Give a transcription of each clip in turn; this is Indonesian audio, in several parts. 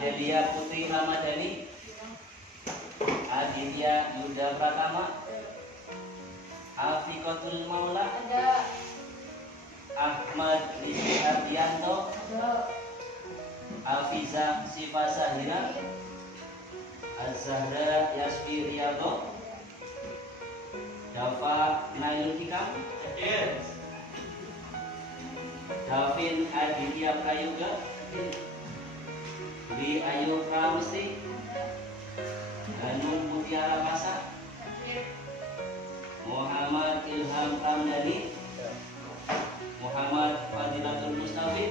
Adelia Putri Ramadhani, Aditya Yuda Pratama, Afiqatul Maula, Ahmad Rizky Ardianto, Afiza Siva Sahira, Azahra Yasfi Riyadho, Dafa Nailul Hikam, Davin Aditya Prayoga, Dwi Ayu Pramesti, Hanum Mutiara Masa, Muhammad Ilham Ramdhani, Muhammad Fadilatul Mustafid,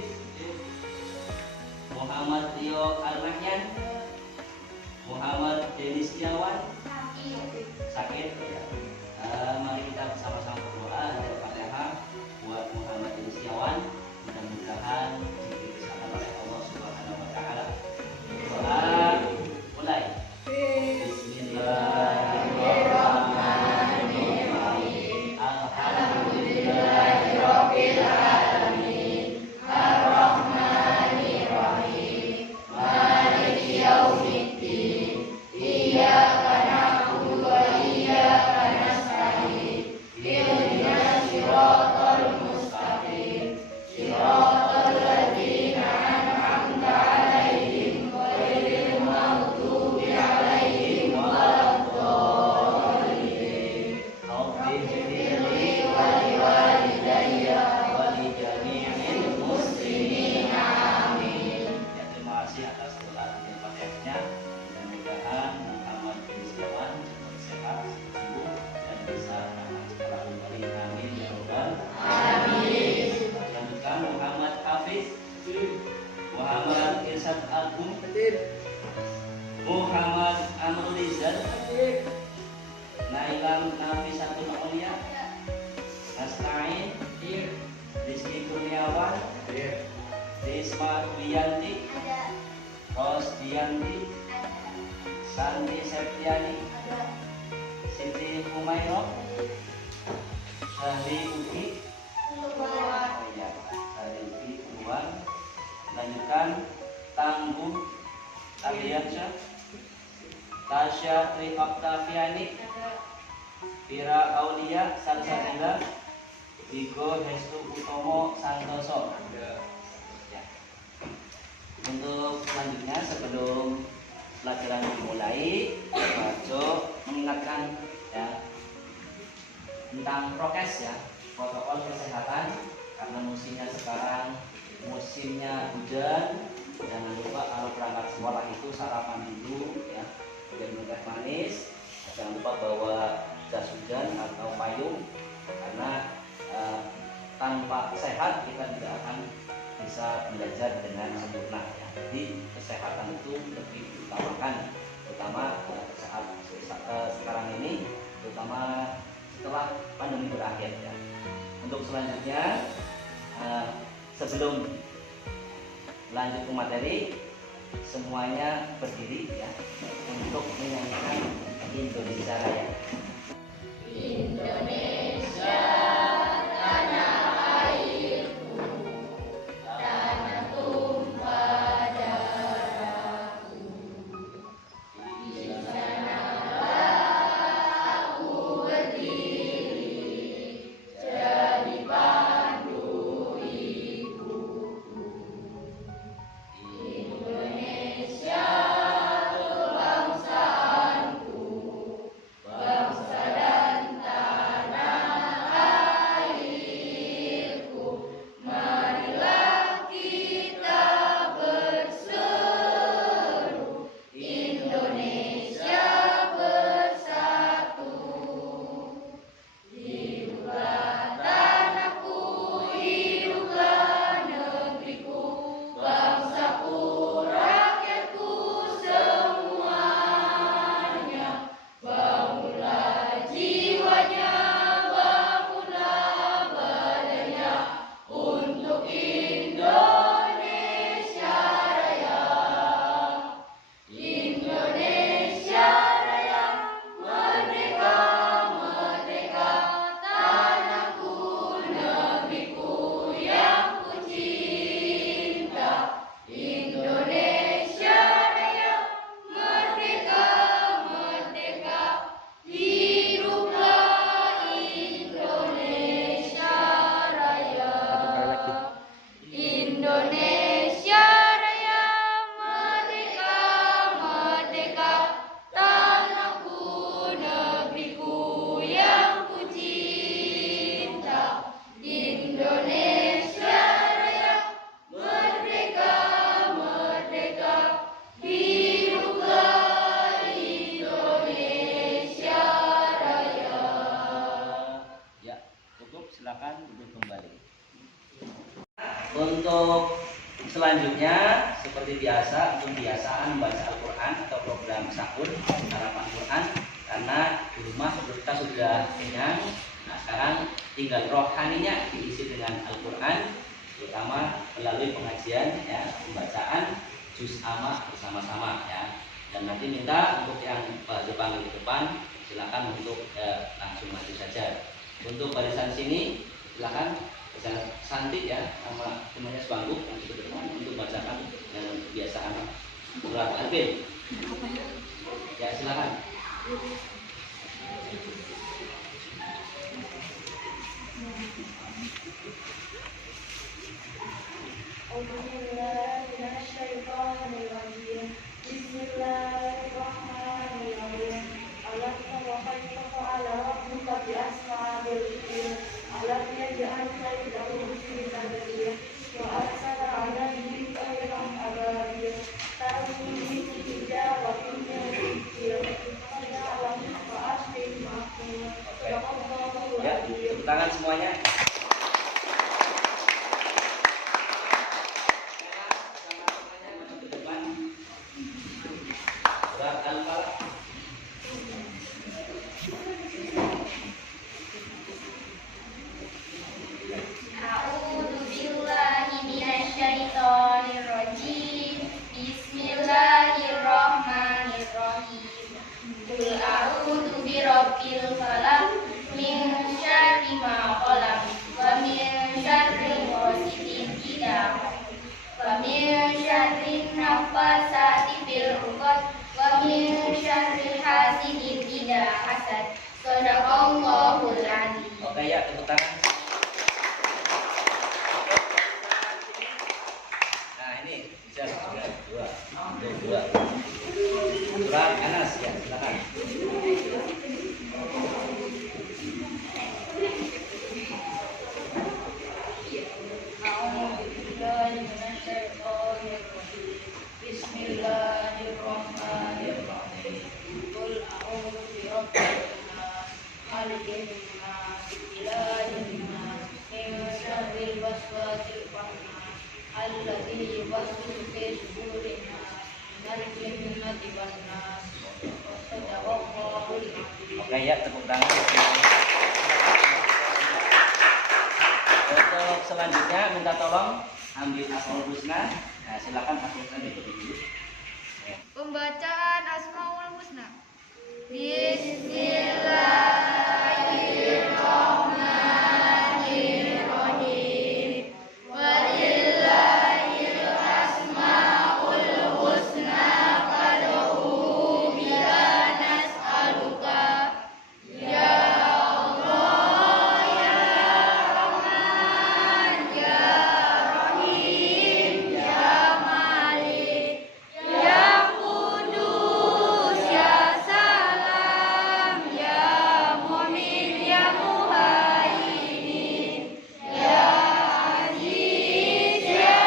Muhammad Rio Arnahyan, Muhammad Denis Setiawan sakit ya. Mari kita bersama-sama berdoa dan Fatihah buat Muhammad Denis Setiawan, mudah-mudahan diberi kesehatan oleh Allah Subhanahu wa taala. Doa mulai. Bismillahirrahmanirrahim. Alhamdulillahirabbil alamin. Arrahmanirrahim. Maliki yaumiddin. Iyyaka na'budu wa iyyaka nasta'in. Ihdinas siratal mustaqim. Siratal ladzina an'amta 'alaihim ghairil maghdubi 'alaihim waladdallin. Rabbi ighfirli wa liwalidayya wa li jami'il muslimin. Amin. Ya, terima kasih atas doa dan fatihahnya. Mudah-mudahan Muhammad bin Setiawan sehat, sembuh dan bisa sekolah kembali. Amin ya rabbal alamin. Lanjutkan Muhammad Hafiz, Muhammad Irsyad Agung, Muhammad Amrul Rizal, Nailam Nafisatul Aulia, Nasta'in, Rizky Kurniawan, Risma Wiyanti, Rosdianti, Santi Septiani, Siti Humairo, Syahri Uki, Syahri Uki keluar. Lanjutkan Tangguh Tabiansyah, Tasya Tri Oktaviani, Vira Aulia Salsabila, Vigo Hestu Utomo Santoso. Ya. Untuk selanjutnya sebelum pelajaran dimulai, Bajo mengingatkan ya tentang prokes ya, protokol kesehatan, karena musimnya sekarang musimnya hujan. Jangan lupa kalau berangkat sekolah itu sarapan dulu ya, dan teh manis. Jangan lupa bawa jas hujan atau payung, karena tanpa sehat kita tidak akan bisa belajar dengan sempurna ya. Jadi kesehatan itu lebih diutamakan, terutama saat sekarang ini, terutama setelah pandemi berakhir ya. Untuk selanjutnya, sebelum lanjut ke materi, semuanya berdiri ya untuk menyanyikan Indonesia Raya. Indonesia tanah airku, tanah tumpah darahku. Di sanalah aku berdiri, jadi pandu ibuku. Indonesia kebangsaanku, bangsa dan tanah Untuk selanjutnya seperti biasa, untuk kebiasaan membaca Al-Quran atau program sahur harapan Quran, karena di rumah kita sudah kenyang. Nah, sekarang tinggal rohaninya diisi dengan Al-Quran, terutama melalui pengajian ya, pembacaan juz amma bersama-sama ya. Dan nanti minta untuk yang dipanggil di depan silakan untuk langsung maju saja. Untuk barisan sini silakan barisan Santi ya, sama temannya sebangku maju ke depan untuk bacakan yang kebiasaan surat Al-Fil. Ya silakan. Bismillahirrahmanirrahim. Alam tara kaifa fa'ala rabbuka bi ashabil fil. Alam yaj'al kaydahum fi tadbir wa arsala 'alaihim tayran ababil tarmihim bihijaaratin min sijil faja'alahum ka'asfin ma'kul. Sadaqallahul Ya, azim. tepuk tangan semuanya. Surat Al-Falaq. A'udzu billahi minasyaitonir rajim. Bismillahirrahmanirrahim. Qul a'udzu birabbil falaq min syarri ma khalaq wa min syarri ghasidin idza waqab wa min syarri nafasati fil 'uqad wa min syarri hasidin idza hasad. Shadaqallahul azim. Oke ya, tepuk tangan. Nah ini bisa dua. Surat Anas ya, silakan. Bismillahirrahmanirrahim. Qul a'udzu birabbil nas, malikin nas, ilahin nas, min syarril waswasil khannas, alladzi yuwaswisu fi sudurin nas, minal jinnati wan nas. Sadaqallahul azim. Oke ya, tepuk tangan. Untuk selanjutnya minta tolong ambil Asmaul Husna. Nah, silakan Asmaul Husna dulu. Pembacaan Asmaul Husna. Bismillahirrahmanirrahim. Walillahil asmaul husna fad'uhu biha nas'aluka. Ya Allah, ya Rahman, ya Rahim, ya Malik, ya Kudus, ya Salam, ya Mu'min, ya Muhaimin, ya Aziz, ya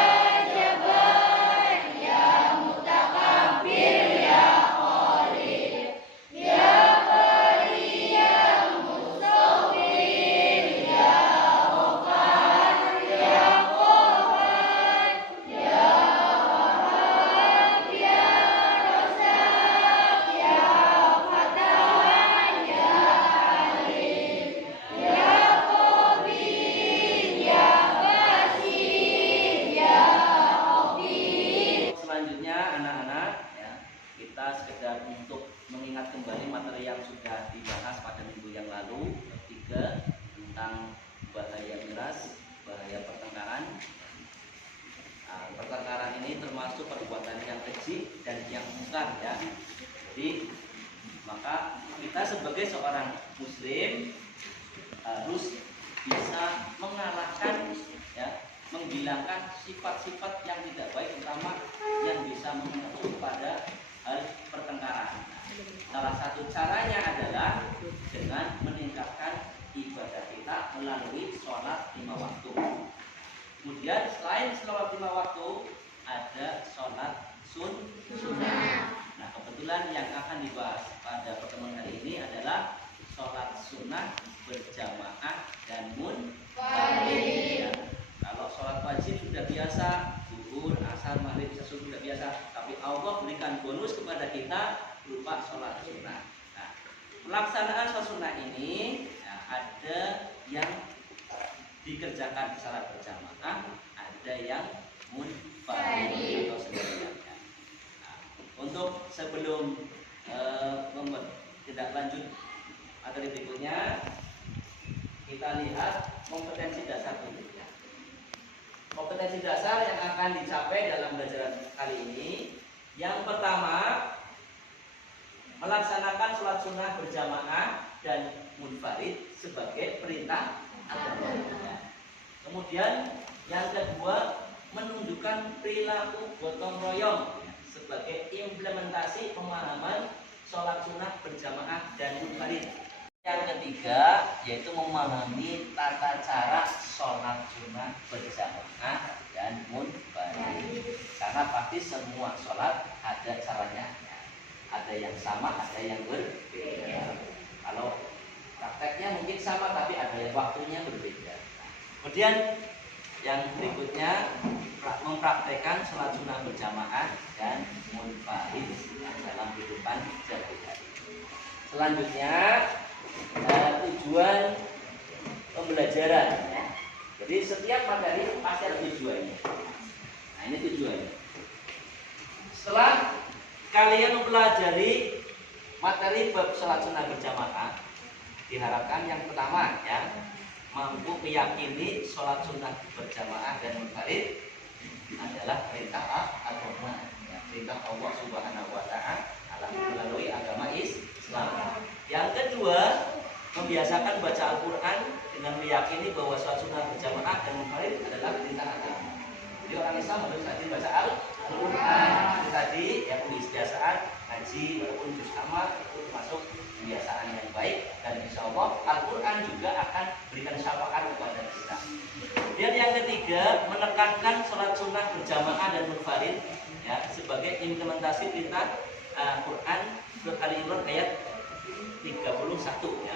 Jabbar, ya Mutakabbir, ya Khalid, ya Bari, ya Mustawir, ya Ghafar, ya Qahar, ya Wahhab, ya Razzaq, ya Fatah, ya Alim, ya Qabil, ya Basir, ya Hafiz. Selanjutnya anak-anak ya, kita sekedar untuk mengingat kembali materi yang sudah dibahas pada minggu yang lalu, ketiga tentang bahaya miras, bahaya pertengkaran. Nah, pertengkaran ini termasuk perbuatan yang keji dan yang mungkar ya. Jadi maka kita sebagai seorang muslim harus bisa mengarahkan ya, menghilangkan sifat-sifat yang tidak baik, terutama yang bisa memicu pada hal pertengkaran. Salah satu caranya adalah dengan meningkatkan ibadah kita melalui sholat 5 waktu. Kemudian selain sholat 5 waktu, ada sholat sunnah. Nah, kebetulan yang akan dibahas pada pertemuan hari ini adalah sholat sunnah berjamaah dan munfarid. Kalau sholat wajib sudah berupa sholat sunnah. Nah, pelaksanaan sholat sunnah ini ya, ada yang dikerjakan secara berjamaah, ada yang munfarid atau sendirian. Nah, untuk sebelum tidak lanjut materi berikutnya, kita lihat kompetensi dasar dulu. Kompetensi dasar yang akan dicapai dalam pelajaran kali ini, yang pertama melaksanakan sholat sunnah berjamaah dan munfarid sebagai perintah agama. Kemudian yang kedua menunjukkan perilaku gotong royong sebagai implementasi pemahaman sholat sunnah berjamaah dan munfarid. Yang ketiga yaitu memahami tata cara sholat sunnah berjamaah dan munfarid. Karena pasti semua sholat ada caranya, ada yang sama, ada yang berbeda. Kalau prakteknya mungkin sama tapi ada yang waktunya berbeda. Kemudian yang berikutnya mempraktekkan sholat sunnah berjamaah dan munfarid dalam kehidupan sehari-hari. Selanjutnya tujuan pembelajaran. Jadi setiap materi pasti ada tujuannya. Nah, ini tujuannya. Setelah kalian mempelajari materi bab sholat sunnah berjamaah, diharapkan yang pertama ya, mampu meyakini sholat sunnah berjamaah dan munfarid adalah perintah agama, ya, perintah Allah Subhanahu wa Ta'ala melalui agama Islam. Yang kedua, membiasakan baca Al-Quran dengan meyakini bahwa sholat sunnah berjamaah dan munfarid adalah perintah agama. Jadi orang Islam harus rajin baca Al-Quran. Tadi ya, kebiasaan ngaji walaupun juz amal itu termasuk kebiasaan yang baik, dan insya Allah Al-Quran juga akan berikan syafaat kepada kita. Dan yang ketiga, menekankan sholat sunnah berjamaah dan munfarid ya, sebagai implementasi perintah Quran surat Ali Imran ayat 31 ya.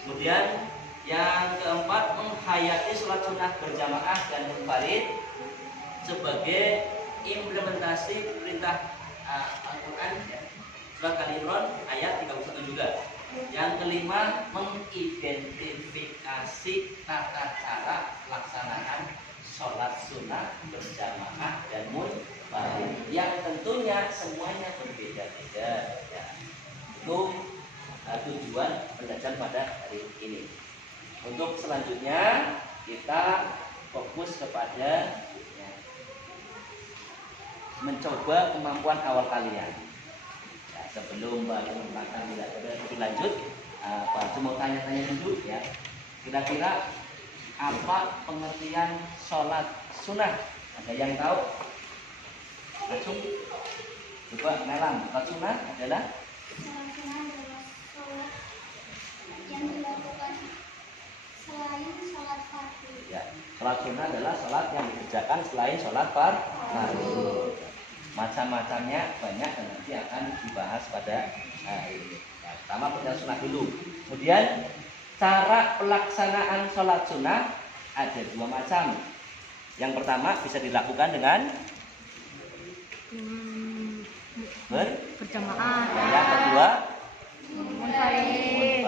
Kemudian yang keempat, menghayati sholat sunnah berjamaah dan munfarid sebagai implementasi perintah Al-Quran ya, surat Ali Imran ayat 31 juga. Yang kelima, mengidentifikasi tata cara pelaksanaan sholat sunnah berjamaah dan munfarid yang tentunya semuanya berbeda-beda ya. Itu tujuan belajar pada hari ini. Untuk selanjutnya kita fokus kepada ya, mencoba kemampuan awal kalian. Sebelum akan lebih lanjut, Pak mau tanya-tanya dulu ya. Kira-kira apa pengertian sholat sunnah? Ada yang tahu? Langsung coba Melam. Sholat sunnah adalah? Sholat sunnah adalah sholat yang dilakukan selain sholat fardu. Ya, sholat sunnah adalah sholat yang dikerjakan selain sholat fardu. Macam-macamnya banyak dan nanti akan dibahas pada ini. Nah, pertama perintah sunnah dulu. Kemudian cara pelaksanaan sholat sunnah ada dua macam. Yang pertama bisa dilakukan dengan berjamaah. Yang kedua Munfarid.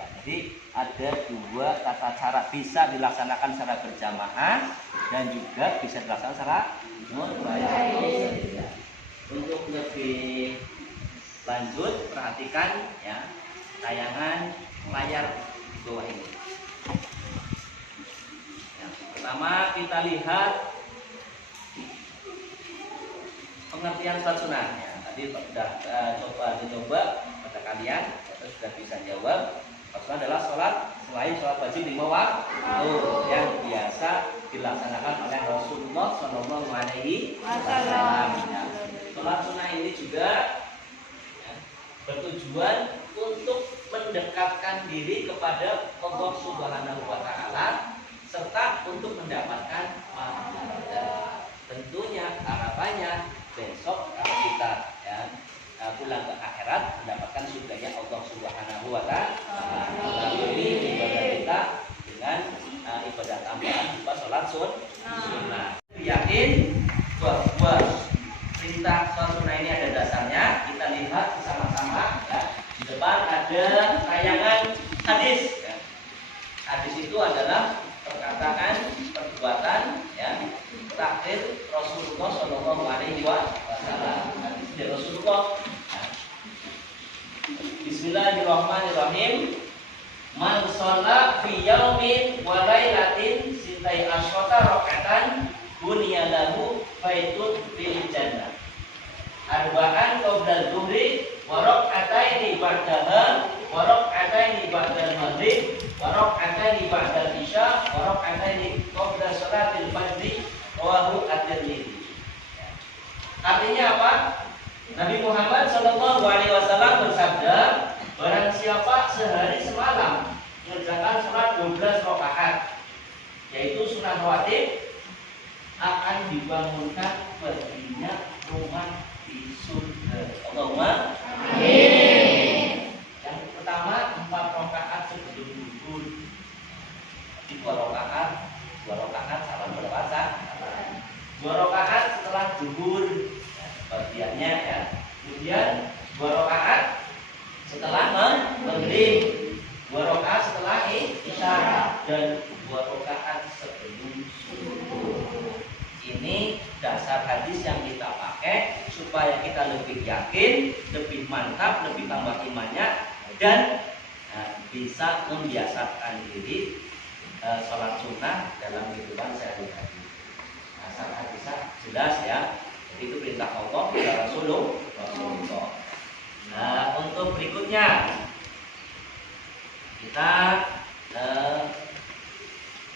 ya. Jadi ada dua tata cara, bisa dilaksanakan secara berjamaah dan juga bisa dilaksanakan secara munfarid. Untuk lebih lanjut perhatikan ya tayangan layar di bawah ini. Yang pertama kita lihat pengertian sholat sunnah. Ya, tadi sudah coba pada kalian, sudah bisa jawab. Sholat sunnah adalah sholat selain sholat wajib 5 waktu yang biasa dilaksanakan oleh Rasulullah SAW. Ya. Sholat sunnah ini juga ya, bertujuan untuk mendekatkan diri kepada Allah Subhanahu wa Ta'ala serta untuk mendapatkan pahala. Tentunya harapannya besok kalau kita ya, pulang ke akhirat mendapatkan surganya Allah Subhanahu wa Ta'ala. Melalui ibadah kita dengan ibadah tambahan berupa sholat sunnah. Yakin bahwa perintah sholat sunnah ini ada dasarnya. Kita lihat kekuatan ya takdir Rasulullah Shallallahu Alaihi Wasallam. Hadis dari Rasulullah. Nah, Bismillahirrahmanirrahim. Man sholla fi yaumin wa lailatin sintai asyrata rakaatan bunya lahu baitun fil jannah. Arba'an qabla dhuhri wa rak'ataini ba'daha wa rak'ataini ba'dal maghrib wa rak'ataini ba'dal isya wa rak'ataini qabla sholatil fajri rawahu at-Tirmidzi. Artinya apa? Nabi Muhammad Shallallahu Alaihi Wasallam bersabda, barang siapa sehari semalam mengerjakan sholat 12 rakaat, yaitu sunnah rawatib, akan dibangunkan baginya rumah di surga. Allahumma amin. Yang pertama 4 rakaat sebelum zuhur, 2 rakaat salam berpuasa, 2 rakaat setelah zuhur. Bagiannya ya. Kemudian 2 rakaat setelah maghrib, 2 rakaat setelah isya, dan 2 rakaat sebelum subuh. Ini dasar hadis yang kita pakai supaya kita lebih yakin, lebih mantap, lebih tambah imannya, dan bisa membiasakan diri sholat sunnah dalam kehidupan sehari-hari. Dasar hadisnya jelas ya. Itu perintah Allah kepada Rasulullah. Nah, untuk berikutnya kita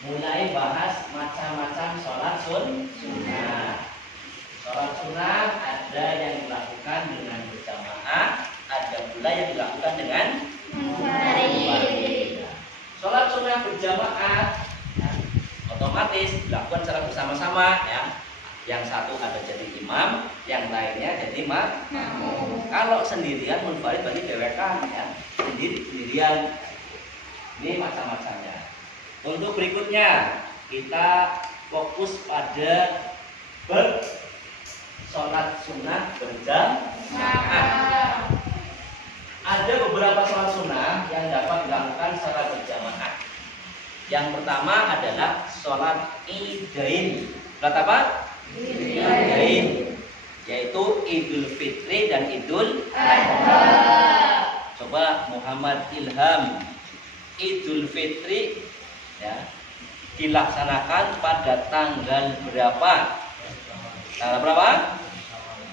mulai bahas macam-macam sholat sunnah. Sholat sunnah ada yang dilakukan dengan berjamaah, ada pula yang dilakukan dengan munfarid. Sholat sunnah berjamaah ya, otomatis dilakukan secara bersama-sama ya. Yang satu ada jadi imam, yang lainnya jadi makmum. Kalau sendirian munfarid berarti dewekan ya, sendirian. Ini macam-macamnya. Untuk berikutnya kita fokus pada sholat sunnah berjamaah. Ada beberapa sholat sunnah yang dapat dilakukan secara berjamaah. Yang pertama adalah sholat idain. Sholat apa? Idain, yaitu Idul Fitri dan Idul Adha. Coba Muhammad Ilham, Idul Fitri ya, dilaksanakan pada tanggal berapa? Tanggal berapa?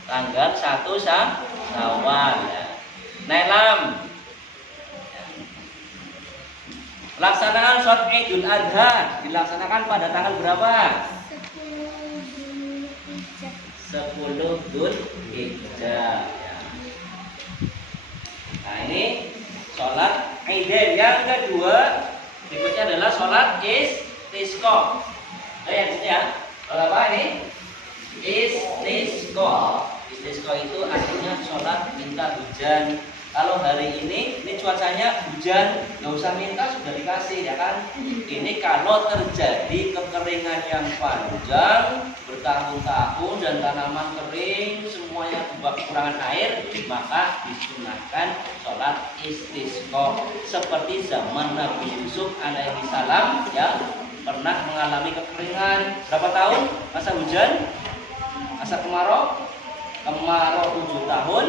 Tanggal 1 Syawal ya. Nailam ya. Pelaksanaan sholat Idul Adha dilaksanakan pada tanggal berapa? 10 Dzulhijjah ya. Nah ini sholat Idain. Yang kedua berikutnya adalah sholat istisqa. Yang ini ya, sholat apa ini? Istisqa. Istisqa itu artinya sholat minta hujan. Kalau hari ini cuacanya hujan, nggak usah minta, sudah dikasih ya kan. Ini kalau terjadi kekeringan yang panjang bertahun-tahun dan tanaman kering, semuanya kekurangan air, maka disunahkan sholat istisqa. Seperti zaman Nabi Yusuf alaihi salam ya, pernah mengalami kekeringan berapa tahun masa hujan, masa kemarau 7 tahun.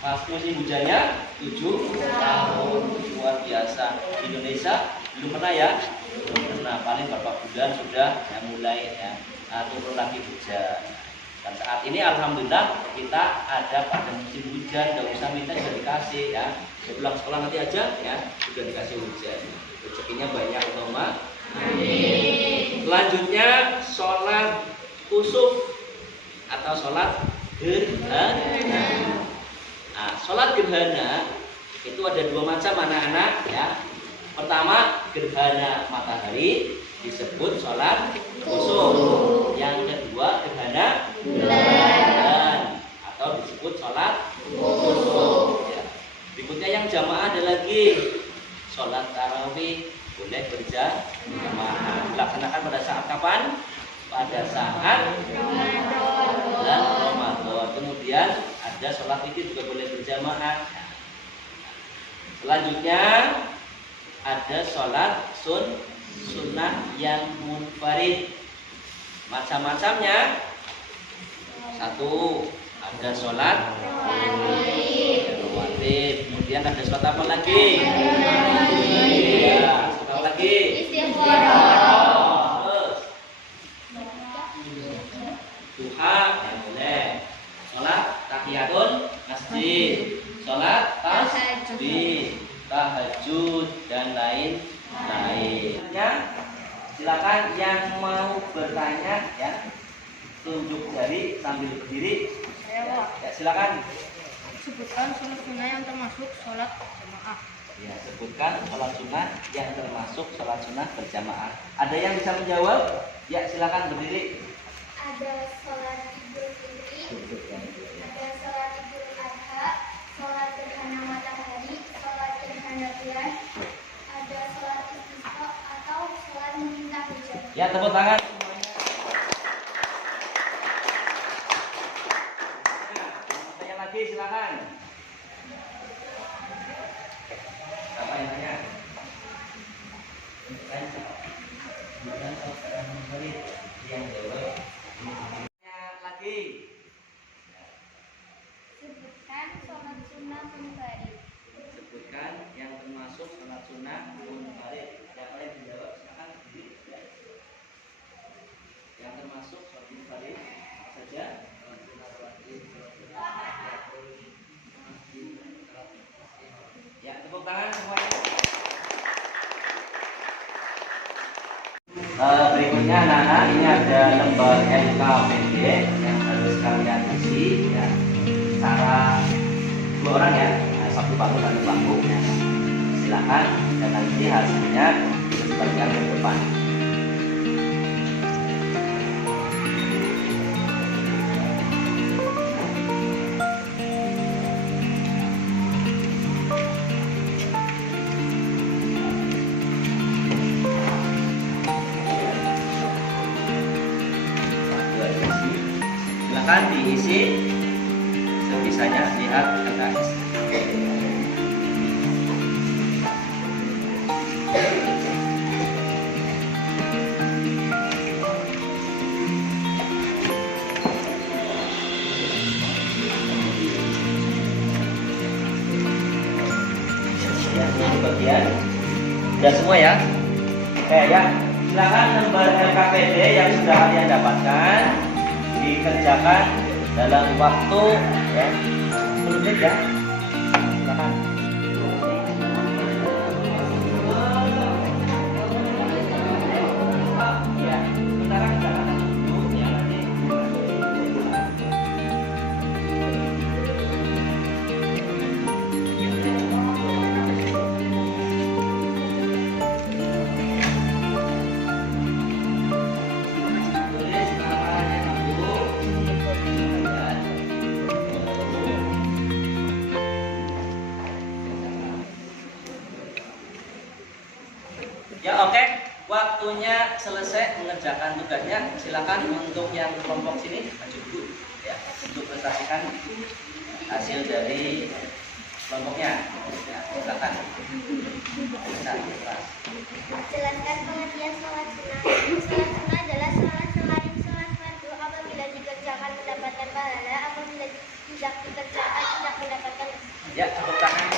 Pas musim hujannya 7 tahun. Luar biasa. Di Indonesia belum pernah ya, belum pernah. Paling beberapa bulan sudah mulai ya turun lagi hujan. Dan saat ini alhamdulillah kita ada pada musim hujan, nggak usah minta sudah dikasih ya. Pulang sekolah nanti aja ya sudah dikasih hujan. Rezekinya banyak Allahumma amin. Selanjutnya sholat kusuf atau sholat gerhana. Nah, sholat gerhana itu ada 2 macam anak-anak ya. Pertama gerhana matahari disebut sholat kusuf. Yang kedua gerhana bulan atau disebut sholat kusuf. Ya. Berikutnya yang jamaah ada lagi sholat tarawih, boleh berjamaah. Dilaksanakan pada saat kapan? Pada saat bulan Ramadan. Kemudian ada sholat witir juga boleh berjamaah. Selanjutnya ada sholat sunnah yang munfarid. Macam-macamnya. Satu, ada sholat rawatib. Kemudian ada sholat apa lagi? Ya, sholat apa lagi? Terus duha yang boleh. Sholat tahiyatul masjid, sholat tasbih, tahajud dan lain-lain. Ya, silakan yang mau bertanya ya, tunjuk jari sambil berdiri. Saya Pak. Ya, silakan. Sebutkan sholat sunnah yang termasuk sholat jamaah. Ya, sebutkan sholat sunnah yang termasuk sholat sunnah berjamaah. Ada yang bisa menjawab? Ya, silakan berdiri. Ada sholat Idul Fitri, ada sholat Idul Adha, sholat gerhana matahari, sholat gerhana bulan, ada sholat istisqa atau sholat meminta hujan. Ya, tepuk tangan semuanya. Nah, tanya lagi silakan. Siapa yang tanya? Bukan orang murid yang jawab. Tanya lagi. Sebutkan sholat sunnah munfarid. Sebutkan yang termasuk sholat sunnah munfarid. Siapa yang menjawab? Silakan berdiri. Ya. Yang termasuk sholat munfarid apa saja? Ya, tepuk tangan semuanya. Berikutnya anak-anak, ini ada lembar LKPD yang harus kalian isi ya. Secara 2 orang ya, satu bangku satu bangku ya. Silakan dan nanti hasilnya disebarkan ke depan. Silakan diisi sebisanya, lihat LKS. Ya, ini bagian. Sudah semua ya? Oke ya. Silakan lembar LKPD yang sudah kalian dapatkan dikerjakan dalam waktu ya 10 menit ya. Silakan. Ya, sementara jangan dulu ya nanti. Ya oke, waktunya selesai mengerjakan tugasnya. Silakan untuk yang kelompok sini maju dulu ya, untuk presentasikan hasil dari kelompoknya. Ya, silakan. Jelaskan pengertian sholat sunnah. Sholat sunnah adalah sholat selain sholat fardu. Apabila dikerjakan mendapatkan pahala, apabila tidak dikerjakan tidak mendapatkan. Ya, tepuk tangan.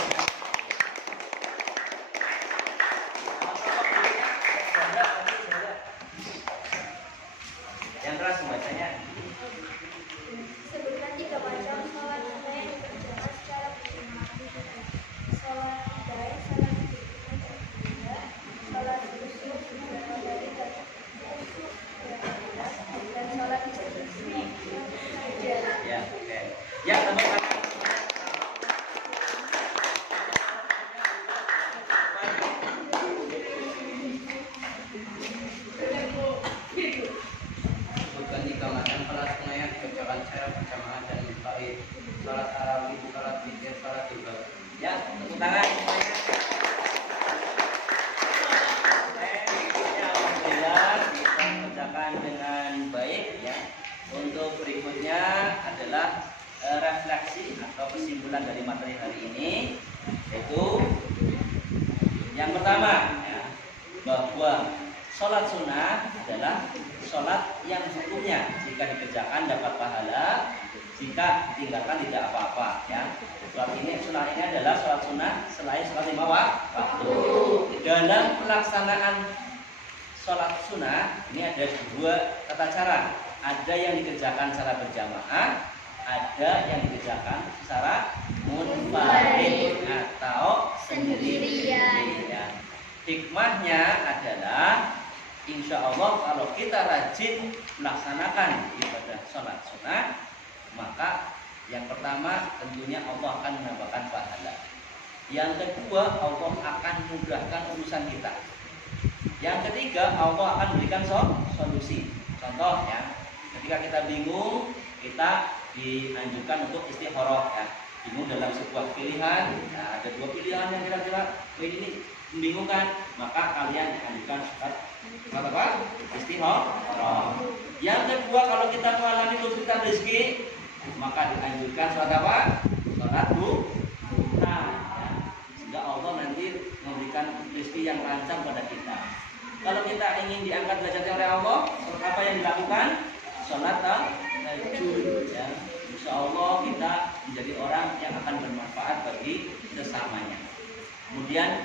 Yang keras membacanya. Sebutkan 3 macam sholat sunnah yang dikerjakan secara berjamaah. Sholat idai, sholat idai, sholat khusyuk, dari khusyuk, dan sholat istisqa. Ya, oke. Ya, tepuk tangan. Bukan 3 macam sholat sunnah yang dikerjakan secara berjamaah dan mustahil. Sholat tarawih, sholat witir, sholat duha. Ya, tepuk tangan semuanya. Ya, alhamdulillah kita kerjakan dengan baik ya. Untuk berikutnya adalah refleksi atau kesimpulan dari materi hari ini, yaitu yang pertama ya, bahwa sholat sunnah adalah sholat yang hukumnya jika dikerjakan dapat pahala, jika ditinggalkan tidak apa-apa ya. Sholat ini adalah sholat sunnah selain sholat 5 waktu. Dalam pelaksanaan sholat sunnah ini ada 2 tata cara. Ada yang dikerjakan secara berjamaah, ada yang dikerjakan secara munfarid atau sendirian. Ya. Hikmahnya adalah insya Allah kalau kita rajin melaksanakan ibadah sholat sunnah, maka yang pertama tentunya Allah akan menambahkan pahala. Yang kedua, Allah akan mudahkan urusan kita. Yang ketiga, Allah akan berikan solusi. Contoh ya, ketika kita bingung, kita dianjurkan untuk istikharah ya. Bingung dalam sebuah pilihan, nah, ada 2 pilihan yang kira-kira ini membingungkan, maka kalian dianjurkan sholat apa? Istikharah. Yang kedua, kalau kita mengalami kesulitan rezeki, maka dianjurkan sholat apa? Sholat duha ya. Sehingga Allah nanti memberikan rezeki yang lancar pada kita. Kalau kita ingin diangkat derajatnya oleh Allah, sholat apa yang dilakukan? Sholat tahajud ya. Insya Allah kita menjadi orang yang akan bermanfaat bagi sesamanya. Kemudian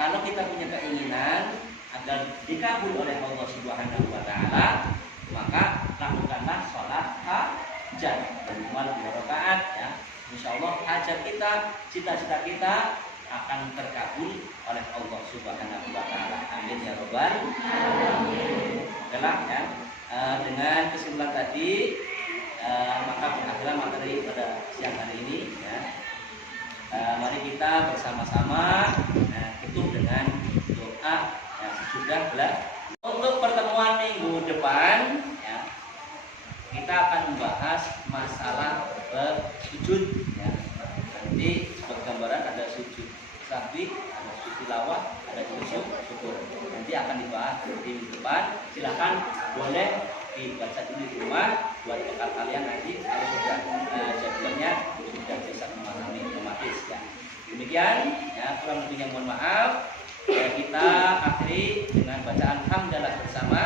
kalau kita punya keinginan agar dikabul oleh Allah Subhanahu wa taala, maka lakukanlah sholat hajat minimal 2 rakaat ya. Insya Allah hajat kita, cita-cita kita akan terkabul oleh Allah Subhanahu wa taala. Amin ya robbal alamin. Okelah ya. Dengan kesimpulan tadi maka berakhirlah materi pada siang hari ini ya. Mari kita bersama-sama tutup dengan doa ya, sesudah untuk pertemuan minggu depan ya, kita akan membahas masalah sujud ya. Nanti sebagai gambaran ada sujud sahwi, ada sujud tilawah, ada sujud syukur. Nanti akan dibahas di minggu depan. Silakan boleh dibaca di rumah buat bekal kalian nanti kalau sudah jadwalnya sudah bisa memahami otomatis ya. Demikian ya, kurang lebihnya mohon maaf. Kita akhiri dengan bacaan hamdalah bersama.